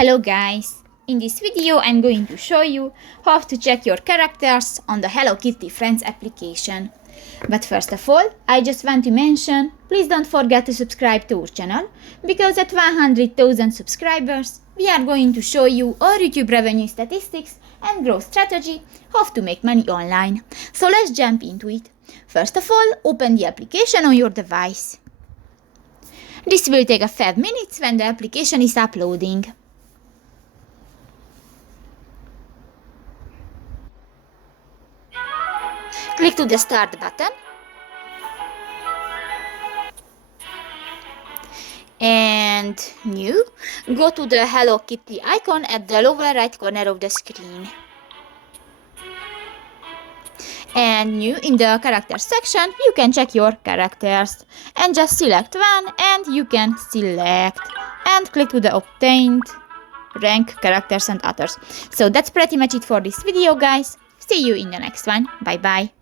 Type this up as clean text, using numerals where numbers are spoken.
Hello guys! In this video I'm going to show you how to check your characters on the Hello Kitty Friends application. But first of all, I just want to mention, please don't forget to subscribe to our channel, because at 100,000 subscribers we are going to show you our YouTube revenue statistics and growth strategy, how to make money online. So let's jump into it. First of all, open the application on your device. This will take a 5 minutes when the application is uploading. Click to the Start button and New. Go to the Hello Kitty icon at the lower right corner of the screen. And New, in the character section, you can check your characters and just select one and you can select and click to the Obtained, Rank, Characters and Others. So that's pretty much it for this video, guys. See you in the next one. Bye bye.